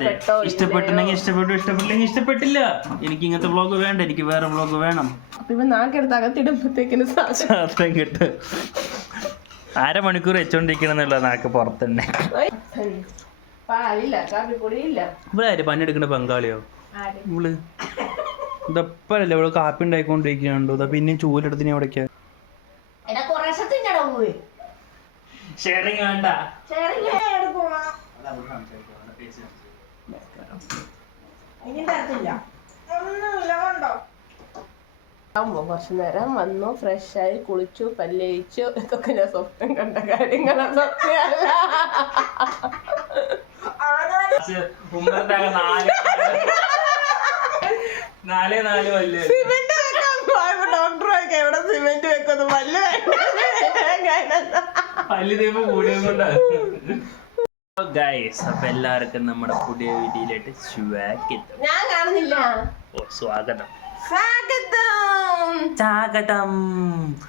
ഇഷ്ടപ്പെട്ടോ? ഇഷ്ടപ്പെട്ടെങ്കിൽ ഇഷ്ടപ്പെട്ടു, ഇഷ്ടപ്പെട്ടില്ലെങ്കിൽ ഇഷ്ടപ്പെട്ടില്ല. എനിക്ക് ഇങ്ങനത്തെ വ്ളോഗ് വേണ്ട, എനിക്ക് വേറെ വ്ളോഗ് വേണം. അപ്പൊ നാക്കെടുത്ത് അകത്തിടുമ്പത്തേക്കിന് സാധനം കിട്ടും. അരമണിക്കൂർ വെച്ചോണ്ടിരിക്കണെന്നുള്ള നാക്ക് പുറത്തന്നെ. ഇവിടെ പണിയെടുക്കണ ബംഗാളിയോ ഇവള്? ഇതപ്പല്ലേ ഇവള് കാപ്പി ഉണ്ടായിക്കൊണ്ടിരിക്കുന്നുണ്ടോ? ഇതാ പിന്നെയും ചൂലെടുത്തിന് എവിടേക്കാ? ഷെയറിങ് വേണ്ട. കുറച്ചു നേരം വന്നു, ഫ്രഷായി, കുളിച്ചു, പല്ലേച്ചു. ഇതൊക്കെ ഞാൻ സ്വപ്നം കണ്ട കാര്യങ്ങളാണ്, സത്യമല്ല. ഡോക്ടറൊക്കെ എവിടെ സിമെന്റ് വെക്കുന്നു? അപ്പൊ എല്ലാവർക്കും നമ്മുടെ പുതിയ വീഡിയോയിലായിട്ട് ഞാൻ കാണുന്നില്ല. സ്വാഗതം. സ്വാഗതം.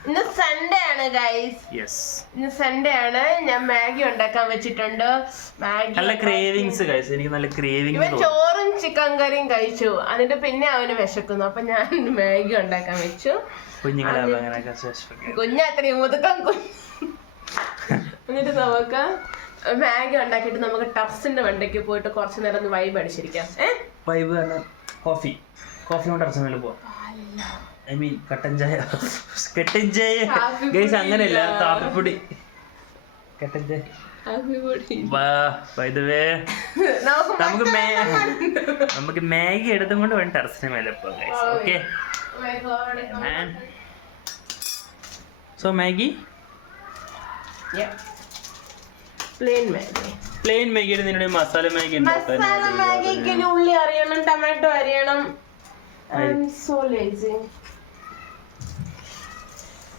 ഇന്ന് സൺഡേ ആണ് ഗൈസ്. ഇന്ന് സൺഡേ ആണ്. ഞാൻ മാഗി ഉണ്ടാക്കാൻ വെച്ചിട്ടുണ്ട്. മാഗി നല്ല ക്രേവിങ്സ് ഗൈസ്, എനിക്ക് നല്ല ക്രേവിങ്സ്. ഇവൻ ചോറും ചിക്കൻ കറിയും കഴിച്ചു, എന്നിട്ട് പിന്നെ അവന് വിശക്കുന്നു. അപ്പൊ ഞാൻ മാഗി ഉണ്ടാക്കാൻ വെച്ചു. കുഞ്ഞത്രയും മുതുക്കം എന്നിട്ട് നമുക്ക് മാഗി ഉണ്ടാക്കിയിട്ട് നമുക്ക് ടപ്സിന്റെ വണ്ടിക്ക് പോയിട്ട് കുറച്ചു നേരം ഒന്ന് വൈബ് അടിച്ചിരിക്കാം. കോഫി കൊണ്ട് ടർസിന് മേലെ പോവാം. ഐ മീൻ കട്ടൻ ചായ. കട്ടൻ ചായ ഗൈസ് അങ്ങനെയല്ല, കാപ്പിപ്പൊടി. കട്ടൻ ചായ. നമുക്ക് മാഗി എടുത്തും കൊണ്ട് വേണം ടെറസിന് മേലെ പോവാം guys. Okay, so Maggi plain മാഗിയുടെ നിന്നോട് മസാല മാഗി മസാല മാഗിക്ക് ഉള്ളി അരിയണം, ടൊമാറ്റോ അരിയണം.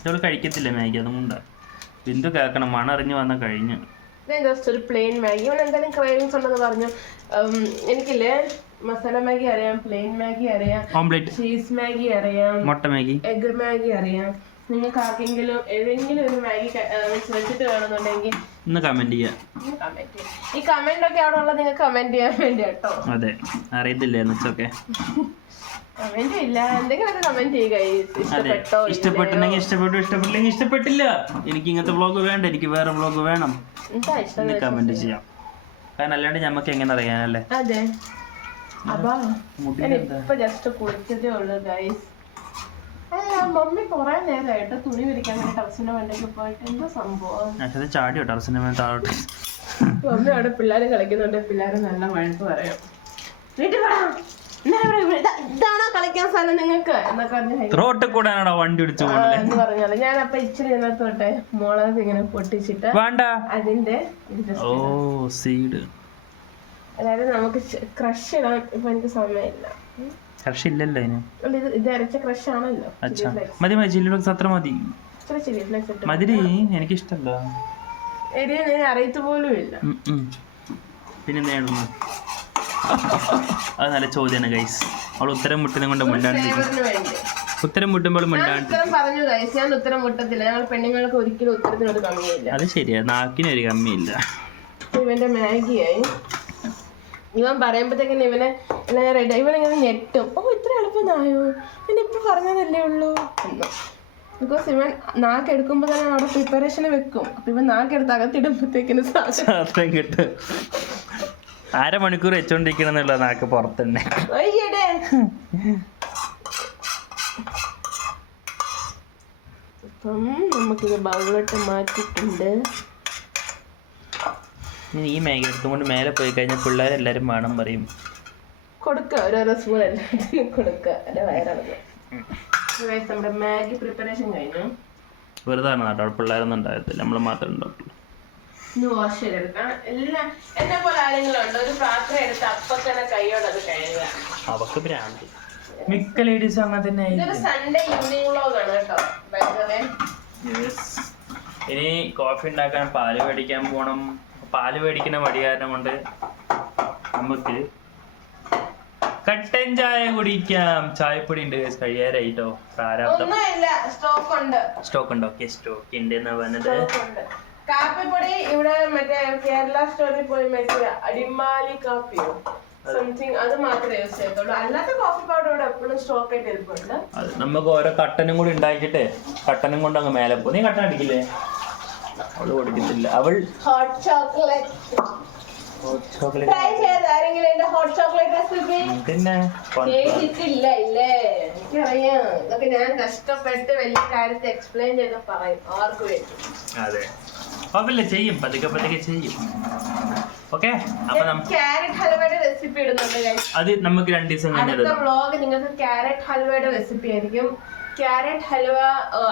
ഇവള് കഴിക്കത്തില്ല മാഗി, അതുകൊണ്ട് ബിന്ദു കേൾക്കണം. മണം അറിഞ്ഞു വന്ന കഴിഞ്ഞു. ജസ്റ്റ് ഒരു പ്ലെയിൻ മാഗി. അവൻ എന്തായാലും ക്രേവിങ്സ് ഉണ്ടെന്ന് പറഞ്ഞു. എനിക്കില്ലേ മസാല മാഗി അറിയാം, പ്ലെയിൻ മാഗി അറിയാം, ഓംലെറ്റ്, ചീസ് മാഗി അറിയാം, മുട്ട മാഗി, എഗ് മാഗി അറിയാം. നിങ്ങൾക്ക് ആർക്കെങ്കിലും ഏതെങ്കിലും ഒരു മാഗി വെച്ചിട്ട് വേണമെന്നുണ്ടെങ്കിൽ ഒന്ന് കമന്റ് ചെയ്യാം. ഈ കമന്റ് ഒക്കെ അവിടെ ഉള്ളത് നിങ്ങൾക്ക് കമന്റ് ചെയ്യാൻ വേണ്ടി കേട്ടോ. അതെ, അറിയത്തില്ലേ എന്നൊക്കെ കമന്റ് ഇല്ല, എന്തെങ്കിലുമൊക്കെ കമന്റ് ചെയ്യുക. ഇഷ്ടപ്പെട്ടെങ്കിൽ ഇഷ്ടപ്പെട്ടു, ഇഷ്ടപ്പെട്ടില്ലെങ്കിൽ ഇഷ്ടപ്പെട്ടില്ല. എനിക്ക് ഇങ്ങനത്തെ വ്ളോഗ് വേണ്ട, എനിക്ക് വേറെ വ്ളോഗ് വേണം. കമന്റ് ചെയ്യാം. കാരണം അല്ലാണ്ട് ഞമ്മക്ക് എങ്ങനെ അറിയാനല്ലേ. അതെ. അപ്പൊ ഇപ്പൊ ജസ്റ്റ് കുളിച്ചതേ ഉള്ളു ഗൈസ്. മമ്മി കൊറേ നേരമായിട്ട് തുണി വിരിക്കാൻ വേണ്ടി ടെറസിന്റെ വണ്ടിക്ക് പോയിട്ട് എന്താ സംഭവം? ചാടിയോ ടെറസിന്റെ മേലെ താഴോട്ട്? മമ്മി അവിടെ പിള്ളേര് കളിക്കുന്നുണ്ട്, പിള്ളേര് നല്ല വഴക്ക് പറയാം. വീട്ടിൽ ഇതാണോ കളിക്കാൻ സ്ഥലം നിങ്ങൾക്ക് എന്നൊക്കെ റോട്ടിൽ കൂടാനാണോ വണ്ടി പിടിച്ചു എന്ന് പറഞ്ഞാല് ഞാൻ അപ്പൊ ഇച്ചിരി ഇതിനകത്തോട്ടെ മുളക് ഇങ്ങനെ പൊട്ടിച്ചിട്ട് അതിന്റെ അതായത് നമുക്ക് ക്രഷ് ഇടാൻ ഇപ്പൊ എനിക്ക് സമയമില്ല. ക്രഷ് ഇല്ലല്ലോ ഇത് അരച്ച ക്രഷ് ആണല്ലോ. മതി മതി, ചില്ലി ഫ്ലേക്സ് അത്ര മതി. മതി, എനിക്കിഷ്ടല്ല. എരിയ അറിയത്ത് പോലും ഇല്ല. പിന്നെന്താ? അത് നല്ല ചോദ്യമാണ് ഗൈസ്. അവൾ ഉത്തരം മുട്ടുന്നത് കൊണ്ട് ഉത്തരം മുട്ടുമ്പോൾ പറഞ്ഞു ഗൈസ്. ഞാൻ ഉത്തരം മുട്ടത്തില്ല. ഞങ്ങൾ പെണ്ണുങ്ങൾക്ക് ഒരിക്കലും ഉത്തരത്തിനൊരു കമ്മിയില്ല. അത് ശരിയാ, നാക്കിനൊരു കമ്മിയില്ല. ഇവന്റെ മാഗിയായി. ഇവൻ പറയുമ്പോഴത്തേക്കിന് ഇവനെ റെഡി, ഇവനിങ്ങനെ ഞെട്ടും. ഓ ഇത്ര എളുപ്പമായോ, ഇപ്പൊ പറഞ്ഞതല്ലേ ഉള്ളൂ എന്ന്. ബിക്കോസ് ഇവൻ നാക്കെടുക്കുമ്പോ തന്നെ അവിടെ പ്രിപ്പറേഷന് വെക്കും. അപ്പൊ ഇവൻ നാക്കെടുത്ത് അകത്തിടുമ്പോഴത്തേക്കിന് സാധനം കിട്ടും. അരമണിക്കൂർ വെച്ചോണ്ടിരിക്കണെന്നുള്ള നാക്ക് പുറത്തന്നെ. അപ്പം നമുക്കിത് ബൗളിലോട്ട് മാറ്റിയിട്ടുണ്ട്. ഈ മാഗി എടുത്തുകൊണ്ട് മേലെ പോയി കഴിഞ്ഞാൽ പിള്ളേരെല്ലാരും വേണം പറയും. കൊടുക്കുക, ഓരോരോ സ്പൂൺ എല്ലാത്തിനും കൊടുക്കുക. അല്ലെ വയറളവ്. നമ്മുടെ മാഗി പ്രിപ്പറേഷൻ കഴിഞ്ഞു. വെറുതെ കേട്ടോ, പിള്ളേരൊന്നും ഉണ്ടാകത്തില്ല, നമ്മൾ മാത്രമേ ഉണ്ടാവുള്ളൂ. വാഷ് ചെയ്തെടുക്കാം. എല്ലാം എന്നെ പോലെ ആരെങ്കിലും ഒരു പാത്രം എടുത്ത് അപ്പൊ തന്നെ കൈയോട് അത് കഴുകുക. അവർക്ക് ഭ്രാന്ത്. മിക്ക ലേഡീസും അങ്ങനെ തന്നെ. ഇതൊരു സൺഡേ ഈവനിങ് വ്ലോഗ് ആണ് കേട്ടോ. ഇനി കോഫി ഉണ്ടാക്കാൻ പാല് മേടിക്കാൻ പോണം. പാല് മേടിക്കുന്ന മടി കാരണം കൊണ്ട് നമുക്ക് കട്ടൻ ചായ കുടിക്കാം. ചായപ്പൊടി ഉണ്ട് കഴിയാറായിട്ടോ. പ്രാരാബ്ദം. സ്റ്റോക്ക് ഉണ്ടോ? ഓക്കെ, സ്റ്റോക്ക് ഉണ്ട് എന്നാ പറഞ്ഞത്. കാപ്പിപ്പൊടി ഇവിടെ മറ്റേ കേരള സ്റ്റോറിൽ പോയി മേടിക്കുക. അടിമാലി കാപ്പിയോ സംതിങ് അത് മാത്രമേ യൂസ് ചെയ്യത്തുള്ളൂ. അല്ലാത്ത കോഫി പൗഡർ ഇവിടെ എപ്പോഴും സ്റ്റോക്ക് ആയിട്ട് ഇരിപ്പുണ്ട്. അത് നമുക്ക് ഓരോ കട്ടനും കൂടി ഉണ്ടാക്കിയിട്ട് കട്ടനും കൊണ്ട് അങ്ങ് മേലെ പോകും. നീ കട്ടൻ അടിക്കില്ലേ? അവള് കൊടുക്കത്തില്ല. അവൾ ഹോട്ട് ചോക്ലേറ്റ് ട്രൈ ചെയ്ത് ആരെങ്കിലും എന്റെ ഹോട്ട് ചോക്ലേറ്റ് റെസിപ്പി പിന്നെ കേട്ടിട്ടില്ല ഇല്ലേ? എനിക്കറിയാം. ഇതൊക്കെ ഞാൻ കഷ്ടപ്പെട്ട് വലിയ കാര്യത്തെ എക്സ്പ്ലെയിൻ ചെയ്ത് പറയും ആർക്ക് വേണ്ടി. അതെ കുഴപ്പമില്ല, ചെയ്യും, പതുക്കെ പതുക്കെ ചെയ്യും. ഓക്കെ, അപ്പൊ ക്യാരറ്റ് ഹൽവയുടെ റെസിപ്പി ഇടുന്നുണ്ട് guys. അത് നമുക്ക് 2 ദിവസം അടുത്ത വ്ളോഗ് നിങ്ങൾക്ക് ക്യാരറ്റ് ഹൽവയുടെ റെസിപ്പി ആയിരിക്കും. ക്യാരറ്റ് ഹൽവ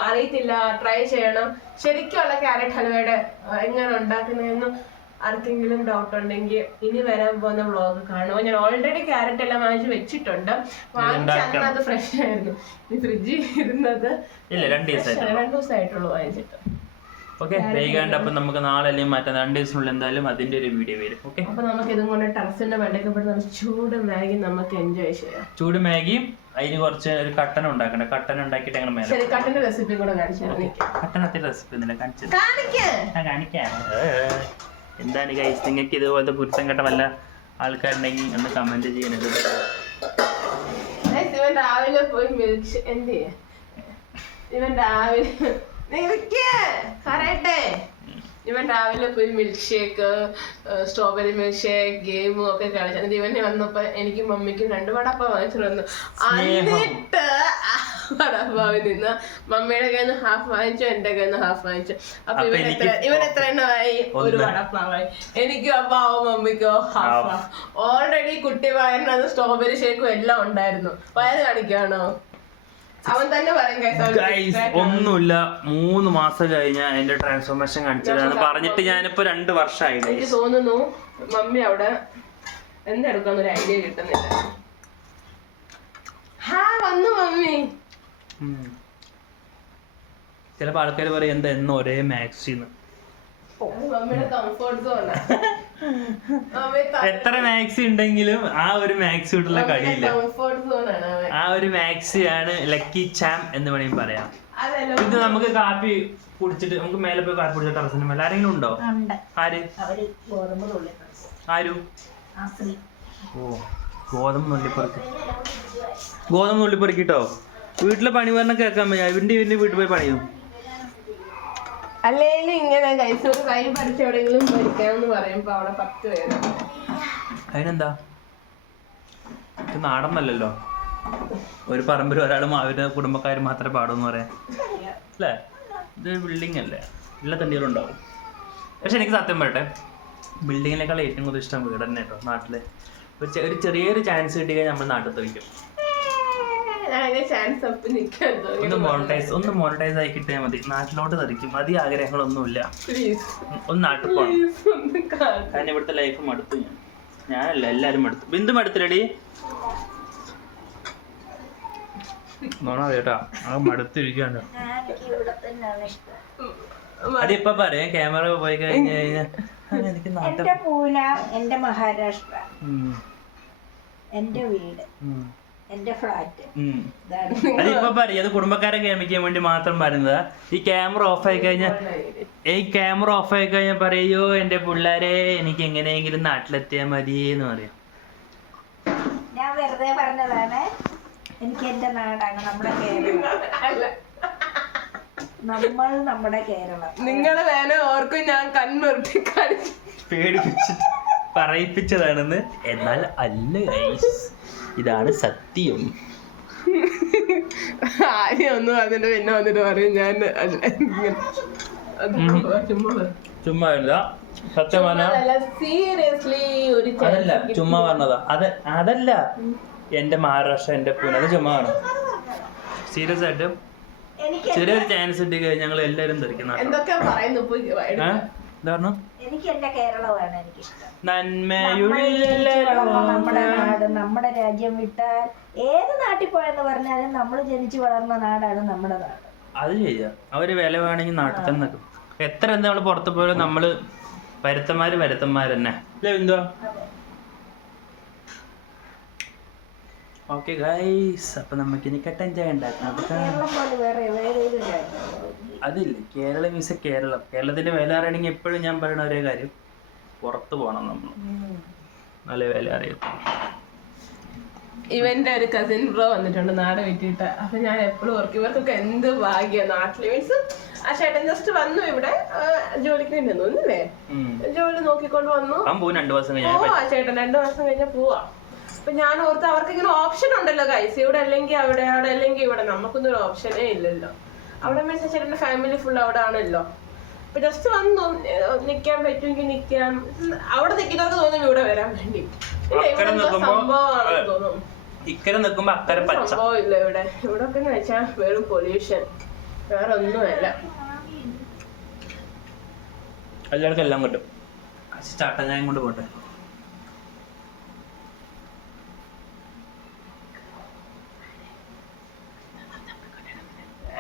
അറിയത്തില്ല, ട്രൈ ചെയ്യണം. ശരിക്കുള്ള ക്യാരറ്റ് ഹൽവയുടെ എങ്ങനെ ഉണ്ടാക്കുന്നതെന്നും ആർക്കെങ്കിലും ഡൗട്ട് ഉണ്ടെങ്കിൽ ഇനി വരാൻ പോകുന്ന വ്ളോഗ് കാണുമോ. ഞാൻ ഓൾറെഡി ക്യാരറ്റ് എല്ലാം വാങ്ങിച്ച് വെച്ചിട്ടുണ്ട്. വാങ്ങിച്ചത് അത് ഫ്രഷ് ആയിരുന്നു. ഈ ഫ്രിഡ്ജിൽ ഇരുന്നത് 2 ദിവസമായിട്ടുള്ളൂ വാങ്ങിച്ചിട്ട്. ഓക്കെ, വൈകാണ്ട് അപ്പൊ നമുക്ക് നാളെ അല്ലെങ്കിൽ മറ്റേ 2 ദിവസത്തിനുള്ളിൽ എന്തായാലും അതിന്റെ ഒരു വീഡിയോ വരും. ഓക്കെ, അപ്പൊ നമുക്ക് ഇതും കൊണ്ട് ടെറസിന്റെ വെണ്ടക്കപ്പെടുന്ന ചൂട് മാഗി നമുക്ക് എൻജോയ് ചെയ്യാം. ചൂട് മാഗിയും അതിന് കുറച്ച് ഒരു കട്ടൻ ഉണ്ടാക്കണ്ട. കട്ടൻ ഉണ്ടാക്കിയിട്ട് അങ്ങനെ മേലെ ശരി, കട്ടന്റെ റെസിപ്പി കൂടെ കാണിച്ചു. കട്ടനത്തിന്റെ റെസിപ്പി ഒന്നുമില്ല, കാണിക്കാം. എന്താണ് ഗൈസ്, നിങ്ങൾക്ക് ഇതുപോലത്തെ കുരുത്തം കെട്ട വല്ല ആൾക്കാരുണ്ടെങ്കിൽ ഒന്ന് കമന്റ് ചെയ്യണത്. ഇവൻ രാവിലെ പോയി മിൽക്ക് എന്ത് ചെയ്യാ? ഇവൻ രാവിലെ പറയട്ടെ, ഇവൻ രാവിലെ പോയി milk shake, strawberry milk shake ഗെയിമും ഒക്കെ കളിച്ചു. എന്നിട്ട് ഇവനെ വന്നപ്പോ എനിക്കും മമ്മിക്കും 2 വടപ്പ വാങ്ങിച്ചു വന്നു. എന്നിട്ട് വടപ്പാവിൽ നിന്ന് മമ്മിയുടെ കയ്യിൽ നിന്ന് ഹാഫ് വാങ്ങിച്ചു, എന്റെ കയ്യിൽ നിന്ന് ഹാഫ് വാങ്ങിച്ചു. അപ്പൊ ഇവൻ എത്ര എണ്ണമായി? 1 വടപ്പാവായി. എനിക്കും അപ്പാവോ മമ്മിക്കോ ഹാഫ്. ഓൾറെഡി കുട്ടി വയറിനത് സ്ട്രോബെറി ഷേക്കും എല്ലാം ഉണ്ടായിരുന്നു. വയറ് കാണിക്കാണോ? അവൻ തന്നെ പറയും ഒന്നുമില്ല. 3 മാസം കഴിഞ്ഞ എന്റെ ട്രാൻസ്ഫോർമേഷൻ കാണിച്ചതാണ് പറഞ്ഞിട്ട് ഞാനിപ്പോ 2 വർഷമായി. എനിക്ക് തോന്നുന്നു മമ്മി അവിടെ എന്തെടുക്കാന്നൊരു ഐഡിയ കിട്ടുന്നില്ല. വന്നു മമ്മി. ചിലപ്പോ ആൾക്കാർ പറയും എന്താ എന്നും ഒരേ മാക്സിന്ന്. മമ്മിയുടെ കംഫർട്ട് സോണാ. എത്ര മാക്സി ഉണ്ടെങ്കിലും ആ ഒരു മാക്സി ഇട്ടുള്ള കളിയില്ല. കംഫർട്ട് സോണാണ്. ആ ഒരു മാക്സി ആണ് ലക്കി ചാം എന്ന് വേണമെങ്കിൽ പറയാം. ഇത് നമുക്ക് കാപ്പി കുടിച്ചിട്ട് നമുക്ക് മേലെ പോയി കാപ്പി കുടിച്ച ടെറസിന് മേലെ ആരെങ്കിലും ഉണ്ടോ? ആര്? ആരു? ഓ, ഗോതമ്പ് നുള്ളിപ്പറിക്കിട്ടോ. വീട്ടിലെ പണി പറഞ്ഞ കേൾക്കാൻ പറ്റും. ഇവന്റെ വീട്ടിൽ പോയി പണിയും. അല്ലേലും ഇങ്ങനെ ഒരു കൈ പഠിച്ച് എവിടെയെങ്കിലും പഠിക്കാന്ന് പറയുമ്പോ അവിടെ 10 പേര്. അതിനെന്താ, ഇത് നാടന്നല്ലല്ലോ. ഒരു പറമ്പിൽ ഒരാൾ അവരുടെ കുടുംബക്കാർ മാത്രമേ പാടുമെന്ന് പറയാം അല്ലേ? ഇത് ബിൽഡിംഗ് അല്ലേ, എല്ലാ തണ്ടികളുണ്ടാവും. പക്ഷെ എനിക്ക് സത്യം പറയട്ടെ, ബിൽഡിങ്ങിനേക്കാൾ ഏറ്റവും കൂടുതൽ ഇഷ്ടം വീട് തന്നെ കേട്ടോ. നാട്ടില് ഒരു ചെറിയൊരു ചാൻസ് കിട്ടി കഴിഞ്ഞാൽ നമ്മൾ നാട്ടിൽ തെളിക്കും. ഒന്ന് മോണിറ്റൈസ് ആയി കിട്ടിയാൽ മതി, നാട്ടിലോട്ട് തെറിക്കും. മതി ആഗ്രഹങ്ങളൊന്നുമില്ല. ഒന്ന് നാട്ടിൽ പോകണം. കാരണം ഇവിടുത്തെ ലൈഫ് മടുത്തു. ഞാനല്ല, എല്ലാരും മടുത്തു. ബിന്ദു മടുത്തില്ലടി? നോണ കേട്ടാ, ആ മടുത്തിരിക്കാണ്. അതിപ്പ പറയാം, ക്യാമറ പോയി കഴിഞ്ഞു കഴിഞ്ഞാൽ എനിക്ക് എന്റെ പൂന, എന്റെ മഹാരാഷ്ട്ര, എന്റെ വീട്, എന്റെ ഫ്ലാറ്റ്. അതിപ്പോ പറയും, അത് കുടുംബക്കാരെ കേൾപ്പിക്കാൻ വേണ്ടി മാത്രം പറയുന്നതാ. ഈ ക്യാമറ ഓഫ് ആയി കഴിഞ്ഞാൽ പറയോ എന്റെ പിള്ളേരെ എനിക്ക് എങ്ങനെയെങ്കിലും നാട്ടിലെത്തിയാൽ മതി എന്ന് പറയും. ഞാൻ വെറുതെ പറഞ്ഞതാണ്. എനിക്ക് എന്റെ നാടാണ് നമ്മുടെ കേരളം. നമ്മുടെ കേരളം. നിങ്ങള് വേണേ ഓർക്കും ഞാൻ കണ്ണുരുട്ടി പേടിപ്പിച്ചിട്ട് പറയിപ്പിച്ചതാണെന്ന്. എന്നാൽ അല്ല ഗൈസ്, ഇതാണ് സത്യം. ആദ്യം ഒന്ന് വന്നിട്ട് പിന്നെ വന്നിട്ട് പറയും ഞാൻ ചുമ്മാ സത്യം സീരിയസ്ലി. അതല്ല, ചുമ്മാ പറഞ്ഞതാ. അതല്ല എന്റെ മഹാരാഷ്ട്ര, എന്റെ പൂനെ, അത് ചുമ്മാ ആണ്. സീരിയസ് ആയിട്ട് ചെറിയൊരു ചാൻസ് കിട്ടി കഴിഞ്ഞാൽ ഞങ്ങൾ എല്ലാരും ധരിക്കുന്ന എന്തൊക്കെ പറയുന്നു. എനിക്ക് എന്റെ കേരളമാണ് എനിക്കിഷ്ടം. നമ്മുടെ നാട്, നമ്മുടെ രാജ്യം വിട്ടാൽ ഏത് നാട്ടിൽ പോയെന്ന് പറഞ്ഞാലും നമ്മൾ ജനിച്ചു വളർന്ന നാടാണ് നമ്മുടെ നാട്. അത് ചെയ്യാം. അവര് വില വേണമെങ്കിൽ നാട്ടിൽ തന്നെ നിൽക്കും. എത്ര എന്താ നമ്മള് പുറത്ത് പോയാലും നമ്മള് വരുത്തന്മാര് തന്നെ അല്ലേ എന്തോ. ഓക്കെ ഗൈസ്, അപ്പൊ നമുക്ക് ഇനി കട്ടൻ ചായ ഉണ്ടാക്കാം. അതില്ല, കേരളം മീൻസ് കേരളം. കേരളത്തിന്റെ വില അറിയണമെങ്കിൽ എപ്പോഴും ഞാൻ പറയുന്ന ഒരേ കാര്യം, പുറത്ത് പോകണം നമ്മൾ, നല്ല വില അറിയാം. ഇവന്റെ ഒരു കസിൻ ബ്രോ വന്നിട്ടുണ്ട് നാട് വിട്ടിട്ട്. അപ്പൊ ഞാൻ എപ്പോഴും ഓർക്കും ഇവർക്കൊക്കെ എന്ത് ഭാഗ്യ നാട്ടില്. മീൻസ് ആ ചേട്ടൻ ജസ്റ്റ് വന്നു ഇവിടെ ജോലിക്ക് വേണ്ടി തോന്നുന്നില്ലേ, ജോലി നോക്കിക്കൊണ്ട് വന്നു. ആ ചേട്ടൻ 2 മാസം കഴിഞ്ഞാൽ പോവാ. അപ്പൊ ഞാൻ ഓർത്ത് അവർക്ക് ഇങ്ങനെ ഓപ്ഷൻ ഉണ്ടല്ലോ ഗൈസ്, ഇവിടെ അല്ലെങ്കിൽ അവിടെ, അവിടെ അല്ലെങ്കിൽ ഇവിടെ. നമുക്കൊന്നും ഒരു ഓപ്ഷനേ ഇല്ലല്ലോ. അവിടെ മീൻസ് ചേട്ടന്റെ ഫാമിലി ഫുൾ അവിടെ ആണല്ലോ. അപ്പൊ ജസ്റ്റ് വന്നു നിക്കാൻ പറ്റുമെങ്കിൽ നിക്കാം. അവിടെ നിൽക്കുന്നവർക്ക് തോന്നും ഇവിടെ വരാൻ വേണ്ടി. സംഭവമാണെന്ന് തോന്നും. സംഭവം ഇല്ല ഇവിടെ. ഇവിടെ ഒക്കെ എന്ന് വെച്ചാൽ വെറും പൊല്യൂഷൻ, വേറെ ഒന്നുമല്ല. എല്ലാവർക്കും എല്ലാം കിട്ടും. ചാട്ട ഞാൻ കൊണ്ട് പോട്ടെ.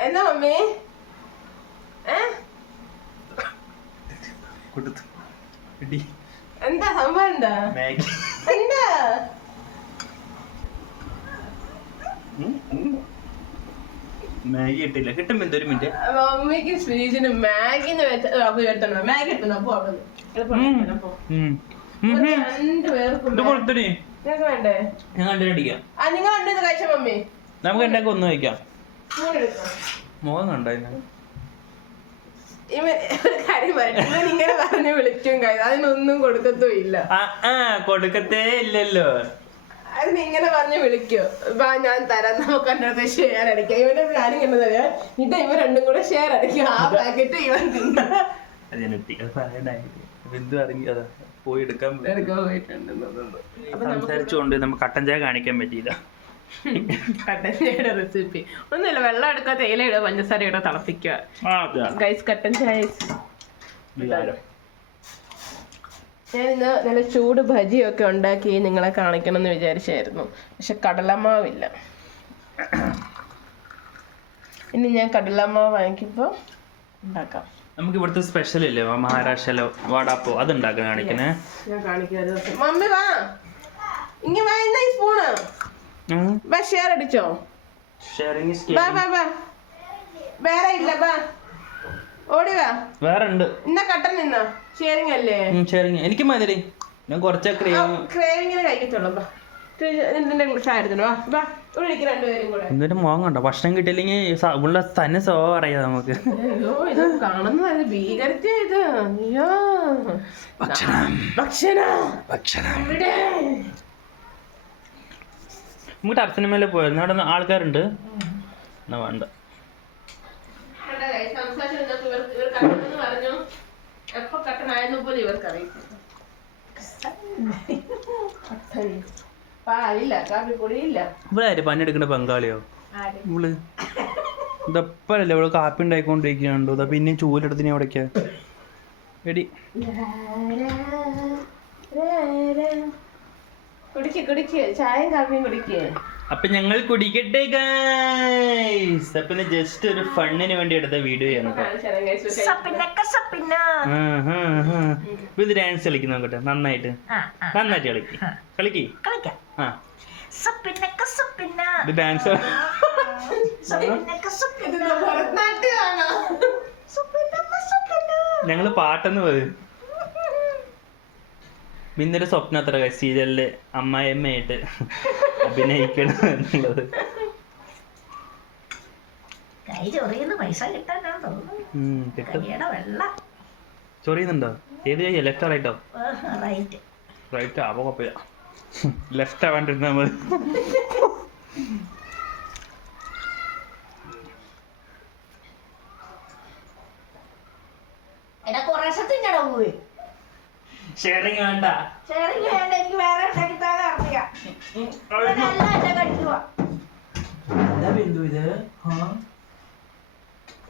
എന്താ മമ്മി എന്താ സംഭവം? എന്താ എന്താ മാഗി കിട്ടില്ല. കിട്ടും എന്തൊരു മിനിറ്റ്. മമ്മിക്ക് സ്വീജിന് മാഗിന്ന് വെച്ചോ. മാഗി എടുത്തു അപ്പൊ അവിടെ 2 പേർക്കും നിങ്ങൾക്ക് വേണ്ടേ? ഞാൻ കണ്ടിട്ടടിക്കാം. നിങ്ങൾ കണ്ടത് കഴിച്ച മമ്മി. നമുക്ക് ഉണ്ടാക്കി ഒന്ന് കഴിക്കാം. മുഖം കണ്ടോ ഇവൻ ഒരു കാര്യം പറയട്ടെ, ഇവൻ ഇങ്ങനെ പറഞ്ഞ് വിളിക്കും കഴിയും, അതിനൊന്നും കൊടുക്കത്തും ഇല്ല. കൊടുക്കത്തേ ഇല്ലല്ലോ. അതിനിങ്ങനെ പറഞ്ഞ് വിളിക്കോ, വാ ഞാൻ തരാം, നമുക്ക് എൻ്റെ അടുത്ത് ഷെയർ അടിക്കാം. ഇവന്റെ പ്ലാനിങ് എന്താ തരാ, ഇത് ഇവ 2 കൂടെ ഷെയർ അടിക്കും. ആ പാക്കറ്റ് ഇവൻ തിന്നാ. പോയി എടുക്കാൻ സംസാരിച്ചുകൊണ്ട് നമുക്ക് കട്ടൻ ചായ കാണിക്കാൻ പറ്റിയില്ല. കട്ടൻ ചായയുടെ റെസിപ്പി ഒന്നുമില്ല. വെള്ളം എടുക്കുക, തേയില ഇടുക, പഞ്ചസാര ഇടുക, തിളപ്പിക്കുക. ഗൈസ് കട്ടൻ ചായ. ഞാൻ ഇന്ന് നല്ല ചൂട് ഭജിയൊക്കെ ഉണ്ടാക്കി നിങ്ങളെ കാണിക്കണം എന്ന് വിചാരിച്ചായിരുന്നു, പക്ഷെ കടലമാവില്ല. ഇനി ഞാൻ കടലമാവ് വാങ്ങിക്കുമ്പോൾ ഉണ്ടാക്കാം. നമുക്ക് ഇവിടുത്തെ സ്പെഷ്യൽ ഇല്ലേ മഹാരാഷ്ട്രയിലെ വടാപ്പോ, അത് ഉണ്ടാക്കാൻ കാണിക്കണേ. ഞാൻ കാണിക്കാം. മമ്മി വാ, ഇങ്ങനെ വാ. എന്താ ഈ സ്പൂണ്? ഷെയർ അടിച്ചോ? വേറെ ഇല്ല, വാ ഓടി വാ. വേറെ ഉണ്ട്. ഇന്ന കട്ടൻ നിന്നോ? ഷെയറിംഗ് അല്ലേ? ഷെയറിംഗ് എനിക്ക് മതി. ഞാൻ കുറച്ച് ക്രേവിങ്ങിന് കഴിക്കത്തുള്ളൂ. എന്തൊരു മോഹം കണ്ടോ? ഭക്ഷണം കിട്ടിയില്ലെങ്കിൽ ഉള്ള തന്നെ സോ പറയാ നമുക്ക്. കാണുന്നത് ഭീകരത്തെ ഇത്. അയ്യോ ഭക്ഷണം നമുക്ക് ടെറസിന് മേലെ പോയിരുന്നു. അവിടെ ആൾക്കാരുണ്ട്. എന്നാ വേണ്ട. ഇവിടെ ആര് പണിയെടുക്കണ്ട ബംഗാളിയോ? ഇവള് ഇതപ്പല്ലേ ഇവള് കാപ്പി ഉണ്ടായിക്കൊണ്ടിരിക്കുന്നുണ്ടോ? ഇതാ പിന്നെ ചൂലെടുത്തിന് എവിടേക്കാ എടി. ചായയും കാപ്പിയും കുടിക്കേ. അപ്പൊ ഞങ്ങൾ കുടിക്കട്ടെ ഗൈസ്. അപ്പൊ ജസ്റ്റ് ഒരു ഫണ്ണിന് വേണ്ടി എടുത്ത വീഡിയോ ആണ്. ഇത് ഡാൻസ് കളിക്കുന്ന നോക്കട്ടെ. നന്നായിട്ട് കളിക്ക്. ഇത് ഡാൻസ് ഞങ്ങള് പാട്ടെന്ന് പറയും. പിന്നൊരു സ്വപ്നം അത്ര സീരിയലില് അമ്മായിയമ്മയായിട്ട് അഭിനയിക്കണം എന്നുള്ളത്. ചൊറിയുന്നുണ്ടോ? ഏത് കൈ? ലെഫ്റ്റ് റൈറ്റോ? റൈറ്റ്. അപ്പൊ കുഴപ്പമില്ല. ലെഫ്റ്റ് ആവാണ്ടിരുന്ന നമ്മള്. ഷെയറിങ് വേണ്ട. എനിക്ക് വേറെ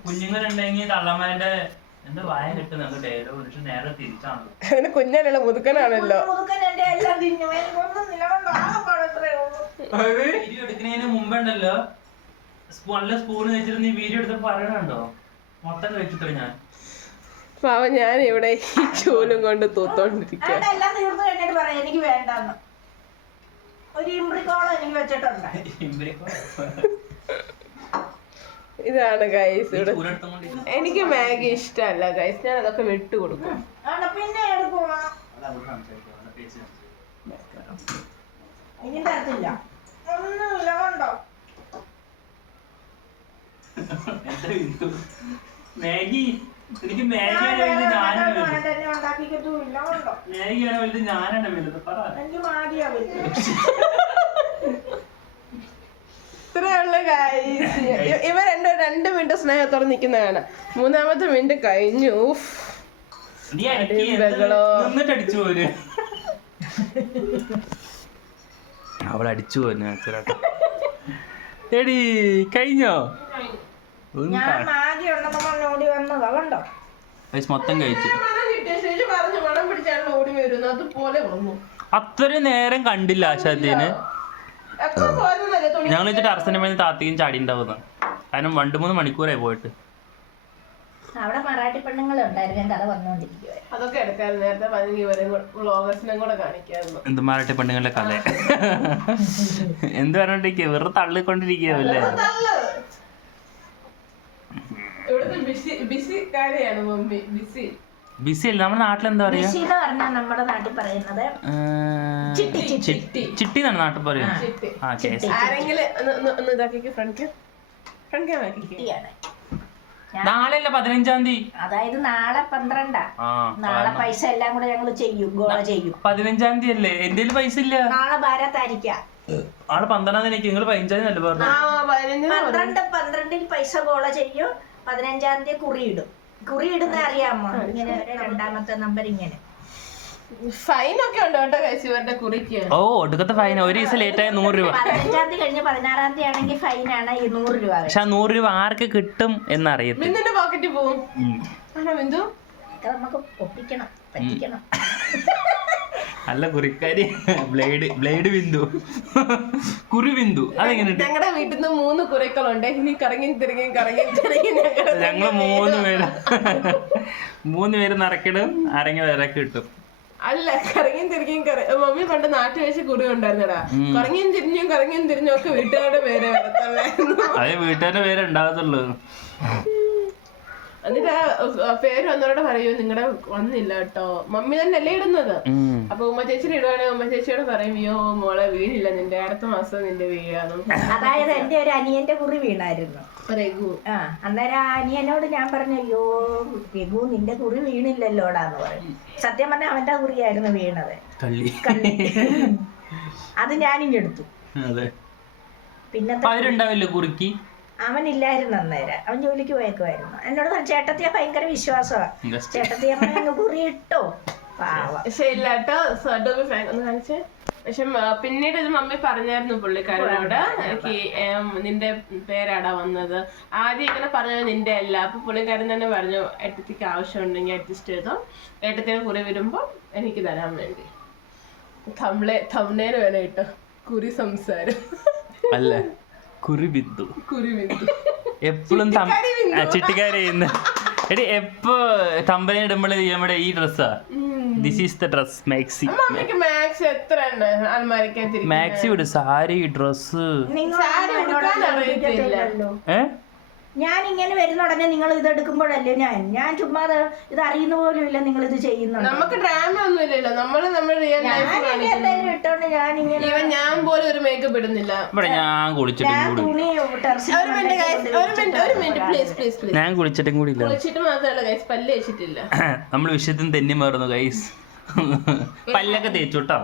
കുഞ്ഞുങ്ങളുണ്ടെങ്കിൽ തള്ളമാരുടെ എന്താ വായ കിട്ടുന്നത് ഡയലോ പക്ഷെ നേരെ തിരിച്ചാണല്ലോ. കുഞ്ഞാണല്ലോ, മുതുക്കനാണല്ലോ. വീഡിയോ എടുക്കുന്നതിന് മുമ്പുണ്ടല്ലോ നല്ല സ്പൂൺ വെച്ചിട്ട് നീ വീഡിയോ എടുത്ത് പറയണുണ്ടോ? മൊത്തം കഴിച്ചിട്ട് ഞാൻ പാവം ഞാൻ ഇവിടെ ഈ ചൂലും കൊണ്ട് തൂത്തോണ്ടിരിക്കുക. എനിക്ക് വേണ്ടെന്ന് ഒരു ഇമ്പ്രിക്കോളം എനിക്ക് വെച്ചിട്ടുണ്ട്. ഇതാണ് ഗൈസ് ഇവിടെ. എനിക്ക് മാഗി ഇഷ്ടമല്ല ഗൈസ്, ഞാൻ അതൊക്കെ വിട്ടു കൊടുക്കും. പിന്നെ ഇനി തരത്തില്ല. ഒന്നുമില്ല കണ്ടോ. മാഗി എനിക്ക് മാഗിയാണ് വലുത് ഞാനാണ് വലുത്. തന്നെ ഉണ്ടാക്കിക്കത്തുമില്ല കണ്ടോ. മാഗിയാണ് വലുത് ഞാനാണ് വലുത് പറ. എനിക്ക് മാടിയാ വലുത്. ഇത്രയുള്ള ഇവ 2 മിനിറ്റ് സ്നേഹത്തോടെ നിൽക്കുന്നതാണ്. 3-ാമത്തെ മിനിറ്റ് കഴിഞ്ഞു. നീ നിന്നിട്ട് അടിച്ചു പോര്. അവളടിച്ചു പോരുന്നു അച്ഛനാട്ടോ. എടി കഴിഞ്ഞോ? ഞാൻ മാഗി ഉണ്ടെന്ന് പറഞ്ഞ് ഓടി വന്നതാ കണ്ടോ. മൊത്തം കഴിച്ചു. മണം പിടിച്ചാണ് ഓടി വരുന്നു. അതുപോലെ വന്നു. അത്രയും നേരം കണ്ടില്ല ആശാദ്യന്. ഞങ്ങൾ വെച്ചിട്ട് ടെറസിന്റെ മേലെ താത്തിയും ചാടി ഉണ്ടാവുന്ന. കാരണം 2-3 മണിക്കൂറായി പോയിട്ട്. അവിടെ മറാഠി പെണ്ണുങ്ങളുണ്ടായിരുന്നു, കഥ പറഞ്ഞുകൊണ്ടിരിക്കുവായിരുന്നു. അതൊക്കെ എടുക്കായിരുന്നു. നേരത്തെ വ്ളോഗേഴ്സിനെ കൂടെ കാണിക്കായിരുന്നു. എന്ത് മറാഠി പെണ്ണുങ്ങളുടെ കഥ എന്ത് പറഞ്ഞോണ്ടിരിക്കുക? വെറുതെ തള്ളിക്കൊണ്ടിരിക്കുകയല്ലേ. ഇവിടുത്തെ ബിസിക്കാരെയാണ് മമ്മി. ബിസി അല്ല, നമ്മുടെ നാട്ടിലെന്താ പറയാ? നമ്മുടെ നാട്ടിൽ പറയുന്നത് ചിട്ടി എന്നാണ് നാട്ടിൽ പറയുന്നത്. ആരെങ്കിലും ഒന്ന് ഇതാക്കി ഫ്രണ്ട് നാളെയല്ല 15-ാം തീയതി. അതായത് നാളെ 12. നാളെ പൈസ എല്ലാം കൂടെ ഞങ്ങൾ ചെയ്യും, ഗോള ചെയ്യും. 15-ാം തീയതി അല്ലേ? എന്റെ പൈസ ഇല്ല. നാളെ ഭാരത്തായിരിക്കാം. ആളെ 12-ാം തീയതി. നിങ്ങൾ 15-ാം തീയതി അല്ലേ പറഞ്ഞു? 12 പൈസ ഗോള ചെയ്യും. 15-ാം തീയതി കുറിയിടും. കുറിയിടുന്ന അറിയാമോ? ഇങ്ങനെ 2ാമത്തെ നമ്പർ ഇങ്ങനെ. ഫൈനൊക്കെ ഉണ്ട് കേട്ടോ ഇവരുടെ കുറിക്ക്. ഓ, ഒടുക്കത്തെ ഫൈൻ. ഒരു ദിവസം ലേറ്റ് ആയ 100 രൂപ. 15-ാം തീയതി കഴിഞ്ഞ് 16-ാം തീയതി ആണെങ്കിൽ ഫൈനാണ് 100 രൂപ. പക്ഷെ 100 രൂപ ആർക്ക് കിട്ടും എന്നറിയത്തില്ല. ബിന്ദുന്റെ പോക്കറ്റിൽ പോവും. ആണോ ബിന്ദു? നമുക്ക് ഒപ്പിക്കണം, പറ്റിക്കണം. അല്ല കുറിക്കാരി ബ്ലേഡ് ബിന്ദു കുറി ബിന്ദു. അതെങ്ങനെ? ഞങ്ങളുടെ വീട്ടിൽ നിന്ന് 3 കുറിക്കളുണ്ട്. ഇനി കറങ്ങി തിരികെ ഞങ്ങള് 3 പേര് നിറക്കിടും, ആരെങ്കിലും ഇറക്കി കിട്ടും. അല്ല, കറങ്ങിയും തിരികെയും മമ്മി പണ്ട് നാട്ടിൽ വെച്ച് കുറി ഉണ്ടായിരുന്നടാ. കറങ്ങിയും തിരിഞ്ഞും ഒക്കെ വീട്ടുകാരുടെ പേര് വരത്തുള്ളായിരുന്നു. അതെ, വീട്ടുകാരുടെ പേര് ഉണ്ടാകത്തുള്ളൂ. എന്നിട്ട് പേര് വന്നവരോട് പറയൂ നിങ്ങളുടെ വന്നില്ല കേട്ടോ. മമ്മി തന്നെ അല്ലേ ഇടുന്നത്. അപ്പൊ ഉമ്മ ചേച്ചിയുടെ ഇടുവാണെങ്കിൽ ഉമ്മ ചേച്ചിയോട് പറയും, അയ്യോ മോളെ വീടില്ല, നിന്റെ അടുത്ത മാസം നിന്റെ വീഴാന്ന്. അതായത് എന്റെ ഒരു അനിയന്റെ കുറി വീണായിരുന്നു, രഘു. അന്നേരം ആ അനിയനോട് ഞാൻ പറഞ്ഞു, അയ്യോ രഘു നിന്റെ കുറി വീണില്ലല്ലോടാന്ന് പറഞ്ഞു. സത്യം പറഞ്ഞ അവന്റെ കുറിയായിരുന്നു വീണത്. അത് ഞാനിങ്ങെടുത്തു. പിന്നത്തെ കുറിക്ക് അവനില്ലായിരുന്നു അന്നേരം, അവൻ ജോലിക്ക് പോയേക്കുമായിരുന്നു. എന്നോട് പറഞ്ഞു ചേട്ടത്തിയെ ഭയങ്കര വിശ്വാസമാണ്, ചേട്ടത്തിയെ കുറിയിട്ടോ പക്ഷെ ഇല്ല കേട്ടോ. ഒന്ന് കാണിച്ചേ. പക്ഷെ പിന്നീട് ഇത് മമ്മി പറഞ്ഞായിരുന്നു പുള്ളിക്കാരനോട്, നിന്റെ പേരാടാ വന്നത്. ആദ്യം ഇങ്ങനെ പറഞ്ഞത് നിന്റെ അല്ല. അപ്പൊ പുള്ളിക്കാരൻ തന്നെ പറഞ്ഞു, ഏട്ടത്തിക്ക് ആവശ്യമുണ്ടെങ്കിൽ അഡ്ജസ്റ്റ് ചെയ്തോ, ഏട്ടത്തിന് കുറി വരുമ്പോ എനിക്ക് തരാൻ വേണ്ടി. തമിഴ്നേര് വേണം കേട്ടോ, കുറി സംസാരം അല്ല കുറി ബിന്ദു. എപ്പോഴും ചിട്ടിക്കാരി എടി എപ്പോ കമ്പനി ഇടുമ്പോൾ നമ്മുടെ ഈ ഡ്രസ്സാ, this is the dress maxi. Maxi വിട്, സാരി ഡ്രസ്. ഞാൻ ഇങ്ങനെ വരുന്ന ഉടനെ നിങ്ങൾ ഇത് എടുക്കുമ്പോഴല്ലേ ഞാൻ ചുമ്മാ ഇത് അറിയുന്ന പോലും ഇല്ല നിങ്ങൾ ഇത് ചെയ്യുന്നുണ്ട്. നമുക്ക് ഡ്രാമ ഒന്നും ഇല്ലല്ലോ, ഇട്ടോണ്ട് ഞാൻ പോലും ഒരു മേക്കപ്പ് ഇടുന്നില്ല. ഞാൻ കുളിച്ചിട്ടും കൂടി ഇല്ല. കുളിച്ചിട്ട് മാത്രമല്ല ഗൈസ്, പല്ല് വെച്ചിട്ടില്ല. നമ്മൾ വിഷയത്തിന് തെന്നി മാറുന്നു ഗൈസ്. പല്ലൊക്കെ തേച്ചോട്ടോ.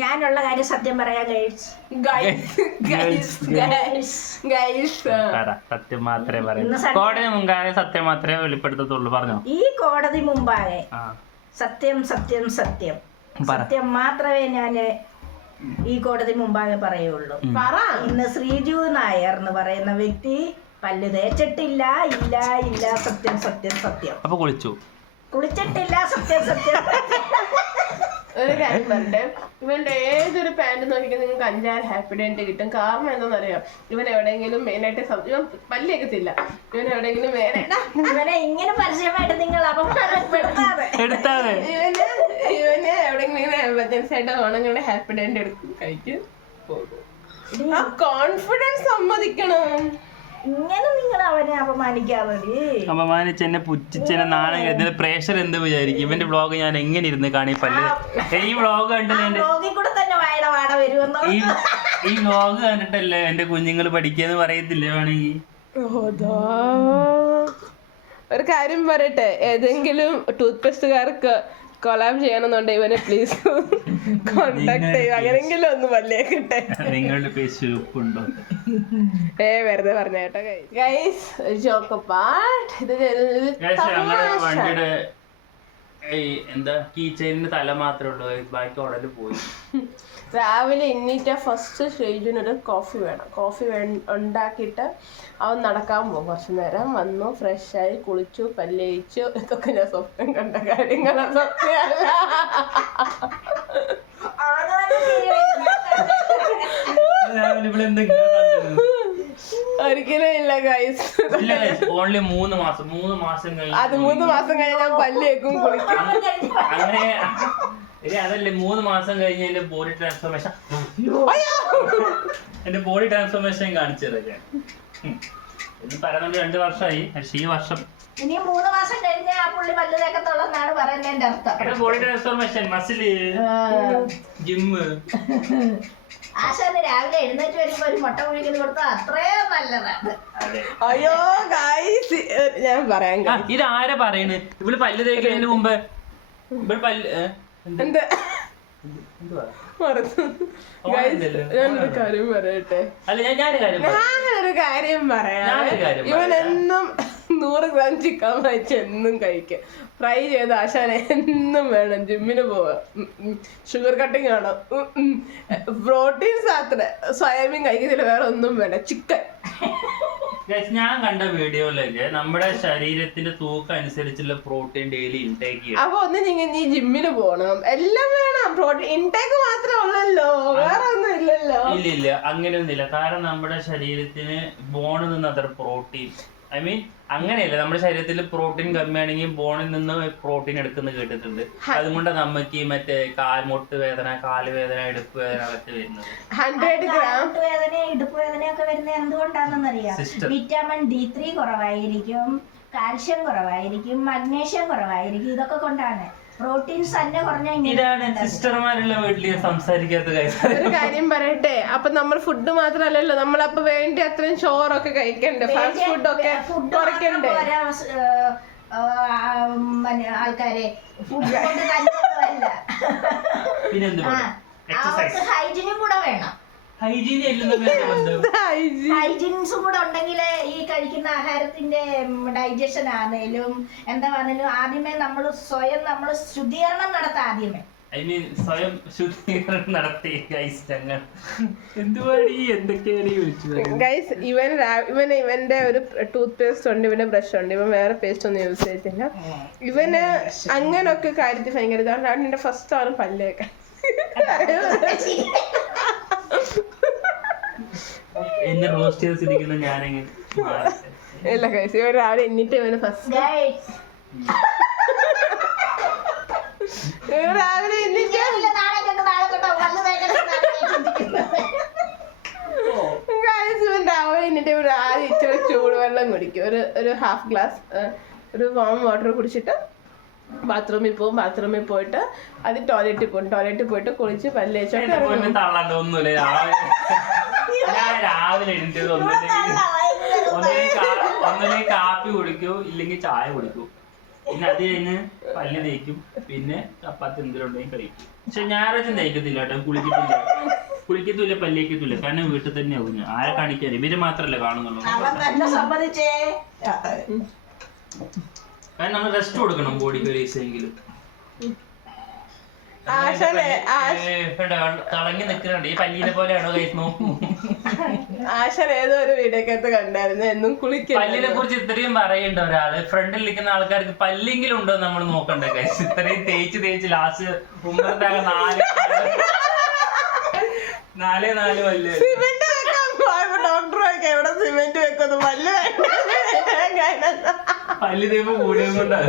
ഞാനുള്ള കാര്യം സത്യം പറയാൻ സത്യം മാത്രമേ പറയൂ. കോടതി മുമ്പാകെ സത്യം മാത്രമേ വെളിപ്പെടുത്തത്തുള്ളൂ. പറഞ്ഞോ. ഈ കോടതി മുമ്പാകെ സത്യം സത്യം സത്യം സത്യം മാത്രമേ ഞാൻ ഈ കോടതി മുമ്പാകെ പറയുള്ളൂ. ഇന്ന് ശ്രീജു നായർ എന്ന് പറയുന്ന വ്യക്തി പല്ല് തേച്ചിട്ടില്ല. ഇല്ല ഇല്ല, സത്യം സത്യം സത്യം. അപ്പൊ കുളിച്ചിട്ടില്ല, സത്യം സത്യം. ഒരു കാര്യം പറഞ്ഞേ, ഇവന്റെ ഏതൊരു പാന്റ് നോക്കിയാൽ നിങ്ങൾക്ക് 5-6 ഹാപ്പി ഡേന്റ് കിട്ടും. കാരണം എന്താണെന്നറിയാം, ഇവൻ എവിടെയെങ്കിലും മെയിനായിട്ട് ഇവൻ പല്ലേക്കത്തില്ല. ഇവൻ എവിടെയെങ്കിലും ഇവനെ ഇങ്ങനെ പരിചയമായിട്ട് നിങ്ങൾ ഇവന് എവിടെയെങ്കിലും എമർജൻസി ആയിട്ട് ഓണങ്ങളുടെ ഹാപ്പി ഡേന്റ് കഴിക്കും പോകും. ആ കോൺഫിഡൻസ് സമ്മതിക്കണം. ഇങ്ങനെ നിങ്ങൾ അവനെ അപമാനിക്കാതെ. അപമാനിച്ച് എന്നെ പുച്ഛിച്ചെന്നെ നാളെ ഇതിന്റെ പ്രേഷർ എന്ത് വിചാരിക്കും? ഇവന്റെ വ്ളോഗ് ഞാൻ എങ്ങനെ ഇരുന്ന് കാണി പല്ല് ഈ വ്ളോഗ് കണ്ടില്ലേ ഈ വ്ളോഗ് കണ്ടിട്ടല്ലേ എന്റെ കുഞ്ഞുങ്ങൾ പഠിക്കാന്ന് പറയത്തില്ലേ വേണമെങ്കിൽ? ഒരു കാര്യം പറയട്ടെ, ഏതെങ്കിലും ടൂത്ത് പേസ്റ്റുകാർക്ക് കൊളാബ് ചെയ്യണമെന്നുണ്ട് ഇവനെ പ്ലീസ് കോണ്ടാക്ട് ചെയ്യും. അങ്ങനെങ്കിലും ഒന്ന് പല്ലേക്കട്ടെ. നിങ്ങളുടെ പേസ്റ്റ് ഉപ്പുണ്ടോ? വെറുതെ പറഞ്ഞ കേട്ടോ ഗൈസ്. Joke part. ഇത് വണ്ടിയുടെ എന്താ കീ ചെയിനിന്റെ തല മാത്രമേ ഉള്ളൂ, ബാക്കി ഉടല് പോയി. രാവിലെ എണ്ണീറ്റ ഫസ്റ്റ് സ്റ്റേജിനൊരു കോഫി വേണം. കോഫി ഉണ്ടാക്കിയിട്ട് അവൻ നടക്കാൻ പോകും. കുറച്ച് നേരം വന്നു, ഫ്രഷായി, കുളിച്ചു, പല്ലേച്ചു. ഇതൊക്കെ ഞാൻ സ്വപ്നം കണ്ട കാര്യങ്ങളാണ്, സത്യമല്ല. ഒരിക്കലും ഇല്ല ഗൈസ്. ഓൺലി 3 മാസം. 3 മാസം കഴിഞ്ഞ് അത് 3 മാസം കഴിഞ്ഞ് ഞാൻ പല്ലേക്കും കുളിക്കും. അങ്ങനെ അതല്ലേ 3 മാസം കഴിഞ്ഞ് എന്റെ ബോഡി ട്രാൻസ്ഫോർമേഷൻ കാണിച്ചതൊക്കെ എന്ന് പറയുന്നത് 2 വർഷമായി. പക്ഷേ ഈ വർഷം ഇനി 3 മാസം കഴിഞ്ഞാൽ ആ പുള്ളി പല്ല് തേക്കത്തുള്ളതാണ് പറയുന്നതിന്റെ അർത്ഥം. Body transformation, muscle, gym. ആശാന് രാവിലെ എഴുന്നേറ്റ് വരുമ്പോ ഒരു മുട്ട കുഴിക്കുന്ന കൊടുത്താൽ അത്രയും നല്ലതാണ്. അയ്യോ ഗൈസ്, ഞാൻ പറയാം. ഇതാരാ പറയണ്? ഇവള് പല്ല് തേക്കുന്നതിന് മുമ്പ് ഇവള് പല്ല് എന്താ ഞാനൊരു കാര്യം പറയട്ടെ. ഞാനൊരു കാര്യം പറയാം. ഇവനെന്നും 100 ഗ്രാം ചിക്കൻ വാങ്ങിച്ച് എന്നും കഴിക്കും. ഫ്രൈ ചെയ്ത് ആശാന എന്നും വേണം. ജിമ്മിന് പോവാം, ഷുഗർ കട്ടിങ് വേണം, പ്രോട്ടീൻസ് അത്ര, സോയാബീൻ കഴിക്കത്തില്ല, വേറെ ഒന്നും വേണ്ട, ചിക്കൻ. ഞാൻ കണ്ട വീഡിയോയിലൊക്കെ നമ്മുടെ ശരീരത്തിന്റെ തൂക്കം അനുസരിച്ചുള്ള പ്രോട്ടീൻ ഡെയിലി ഇൻടേക്ക് ചെയ്യണം. അപ്പൊ ഒന്ന് നീ ജിമ്മിന് പോകണം, എല്ലാം വേണം. പ്രോട്ടീൻ ഇൻടേക്ക് മാത്രമേ ഉള്ളല്ലോ, വേറെ ഒന്നും ഇല്ലല്ലോ. ഇല്ല അങ്ങനെയൊന്നുമില്ല. കാരണം നമ്മുടെ ശരീരത്തിന് ബോണിൽ നിന്ന് അത്ര പ്രോട്ടീൻ, ഐ മീൻ അങ്ങനെയല്ല, നമ്മുടെ ശരീരത്തിൽ പ്രോട്ടീൻ കമ്മിയാണെങ്കിൽ ബോണിൽ നിന്ന് പ്രോട്ടീൻ എടുക്കുന്ന കേട്ടിട്ടുണ്ട്. അതുകൊണ്ട് നമുക്ക് ഈ മറ്റേ കാൽമുട്ട് വേദന, കാലുവേദന, ഇടുപ്പ് വേദന അതൊക്കെ വരുന്നത്. 100 ഗ്രാം വേദന, ഇടുപ്പ് വേദനയൊക്കെ വരുന്നത് എന്തുകൊണ്ടാണെന്നറിയാം? വിറ്റാമിൻ D3 കുറവായിരിക്കും, കാൽഷ്യം കുറവായിരിക്കും, മഗ്നീഷ്യം കുറവായിരിക്കും. ഇതൊക്കെ കൊണ്ടാണ്. പ്രോട്ടീൻസ് തന്നെ കുറഞ്ഞ. ഇതാണ് സിസ്റ്റർമാരുള്ള വീട്ടിൽ സംസാരിക്കാത്ത കാര്യം. ഒരു കാര്യം പറയട്ടെ, അപ്പൊ നമ്മൾ ഫുഡ് മാത്രല്ലല്ലോ, നമ്മളപ്പോ വേണ്ടി അത്രയും ചോറൊക്കെ കഴിക്കണ്ടേ, ഫാസ്റ്റ് ഫുഡൊക്കെ കുറയ്ക്കണ്ടേ? ആൾക്കാരെ ഫുഡ് കൊണ്ട് തന്നെയല്ല, അവർക്ക് ഹൈജീനും കൂടെ വേണം. ഹൈജീൻസും കൂടെ ഉണ്ടെങ്കിൽ ഈ കഴിക്കുന്ന ആഹാരത്തിന്റെ ഡൈജഷൻ ആണേലും എന്താണെങ്കിലും ആദ്യമേ നമ്മൾ സ്വയം ശുദ്ധീകരണം നടത്താം. ആദ്യമേ സ്വയം ശുദ്ധീകരണം നടത്തി. ഗൈസ് ഇവന്റെ ഒരു ടൂത്ത് പേസ്റ്റ് ഉണ്ട്, ഇവന്റെ ബ്രഷ് ഉണ്ട്, ഇവൻ വേറെ പേസ്റ്റ് ഒന്നും യൂസ് ചെയ്തിട്ടില്ല. ഇവന് അങ്ങനൊക്കെ കാര്യത്തിൽ ഭയങ്കര ഇതാണ്. എന്റെ ഫസ്റ്റ് ആണ് പല്ലേക്കാൻ. എന്നെ റോസ്റ്റ് ചെയ്ത് സിരിക്കുന്ന ഞാനെങ്ങനെ ഇല്ല ഗൈസ്, ഇവൻ രാവിലെ എന്നിട്ട് ഇവന് ഫസ്റ്റ് രാവിലെ രാവിലെ എന്നിട്ട് ഇവർ ആദ്യം ഇച്ചിരി ചൂടുവെള്ളം കുടിക്കും. ഒരു ഹാഫ് ഗ്ലാസ് ഒരു വാം വാട്ടർ കുടിച്ചിട്ട് ബാത്റൂമിൽ പോകും. ബാത്റൂമിൽ പോയിട്ട് അത് ടോയ്ലറ്റിൽ പോയിട്ട് കുളിച്ച് പല്ലേച്ചോട്ട് രാവിലെ എണീറ്റത് ഒന്നില്ലെങ്കിൽ കാപ്പി കുടിക്കൂ, ഇല്ലെങ്കിൽ ചായ കുടിക്കൂ. പിന്നെ അത് കഴിഞ്ഞ് പല്ല് തേക്കും, പിന്നെ ചപ്പാത്തി എന്തിലുണ്ടെങ്കിൽ കഴിക്കും. പക്ഷെ ഞായറാഴ്ച തേക്കത്തില്ല കേട്ടോ, കുളിക്കത്തില്ല, പല്ലേക്കത്തില്ല. കാരണം വീട്ടിൽ തന്നെ ആവും. ആരെ കാണിക്കാൻ? ഇവര് മാത്രല്ലേ കാണുന്നുള്ളൂ. കാരണം നമ്മൾ റെസ്റ്റ് കൊടുക്കണം ബോഡിക്ക് ഒരു ദിവസമെങ്കിലും. തളങ്ങി നിൽക്കുന്നുണ്ട്. ഈ പല്ലിനെ പോലെയാണോ കൈസ്? നോക്കൂ, ആശാൻ ഏതോ ഒരു വീഡിയോക്കകത്ത് കണ്ടായിരുന്നു, എന്നും കുളിക്കും. പല്ലിനെ കുറിച്ച് ഇത്രയും പറയണ്ട ഒരാള്. ഫ്രണ്ടിൽ നിൽക്കുന്ന ആൾക്കാർക്ക് പല്ലെങ്കിലും ഉണ്ടോ നമ്മൾ നോക്കണ്ടേ കൈസ്? ഇത്രയും തേച്ച് ലാസ്റ്റ് ഉമ്മറത്താകെ 4 പല്ല്. ഡോക്ടറൊക്കെ എവിടെ സിമെന്റ് വെക്കുന്നു? പല്ല് തേപ്പ് കൂടിയതുകൊണ്ടാണ്.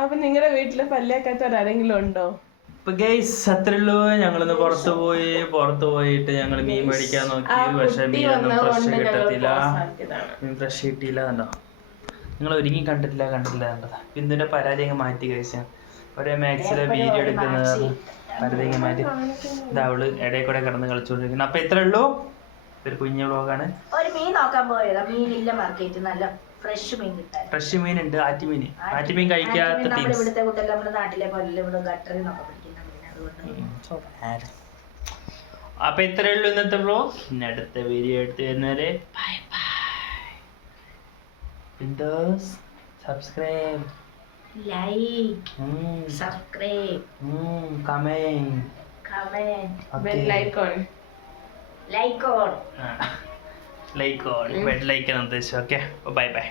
അപ്പൊ നിങ്ങളുടെ വീട്ടില് പല്ലേക്കാത്ത ആരെങ്കിലും ഉണ്ടോ? അപ്പൊ ഗൈസ് അത്രയുള്ളൂ. ഞങ്ങളിന്ന് പുറത്ത് പോയിട്ട് ഞങ്ങൾ മീൻ മേടിക്കാൻ നോക്കി. പക്ഷെ മീനൊന്നും ഫ്രഷ് കിട്ടത്തില്ല. മീൻ ഫ്രഷ് കിട്ടിയില്ല. കണ്ടോ, നിങ്ങൾ ഒരുങ്ങി കണ്ടിട്ടില്ല കണ്ടത്. ബിന്ദുവിന്റെ പരാതി അങ്ങ് മാറ്റി കഴിച്ച ഒരേ മാക്സിലെ വീഡിയോ എടുക്കുന്നത് പരാതി അങ്ങ് മാറ്റി. ഇത് അവള് ഇടയിൽ കൂടെ കിടന്ന് കളിച്ചുകൊണ്ടിരിക്കുന്നത്. അപ്പൊ ഇത്രേ ഉള്ളൂ. ഒരു കുഞ്ഞു വ്ളോഗാണ്. ഒരു മീൻ നോക്കാൻ പോയതാ. മീനില്ല മാർക്കറ്റ്. നല്ല ഫ്രഷ് മീൻ കിട്ടാൻ. ഫ്രഷ് മീൻ ഉണ്ട്. ആറ്റുമീൻ കഴിക്കാത്ത ടീംസ്. ഇവിടുത്തെ കുട്ടികൾ നമ്മുടെ നാട്ടിലെ പോലെ ഇവിടെ ഗട്ടറിൽ നിന്നൊക്കെ പിടിക്കുന്ന മീൻ. അതുകൊണ്ട് അപ്പൊ ഇത്രേ ഉള്ളൂ ഇന്നത്തെ വ്ളോഗ്. ഇനി അടുത്ത വീഡിയോ എടുത്ത് വരുന്നവരെ bye bye. Windows subscribe, like, subscribe, comment, bell icon, like on bell like ആണ് ഉദ്ദേശിച്ചത്. Okay, bye bye.